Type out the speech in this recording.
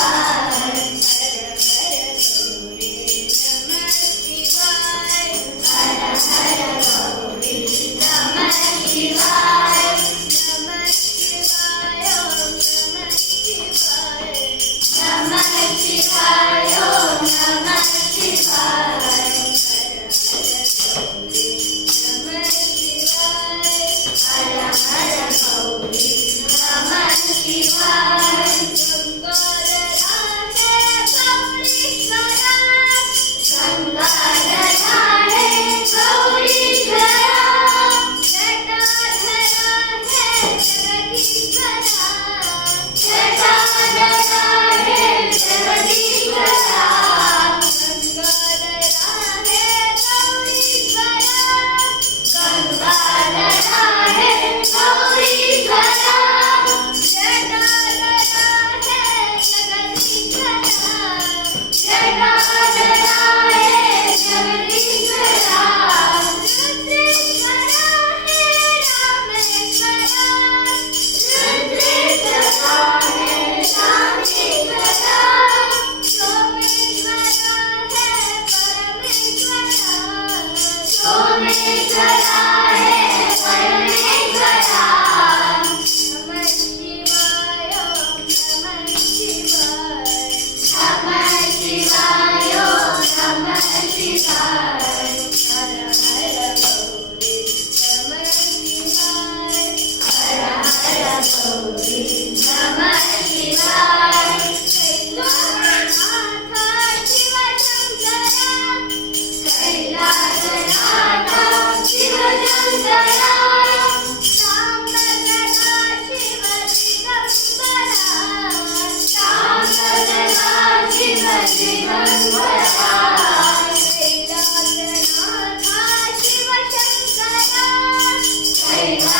Yes. Jesus Amen.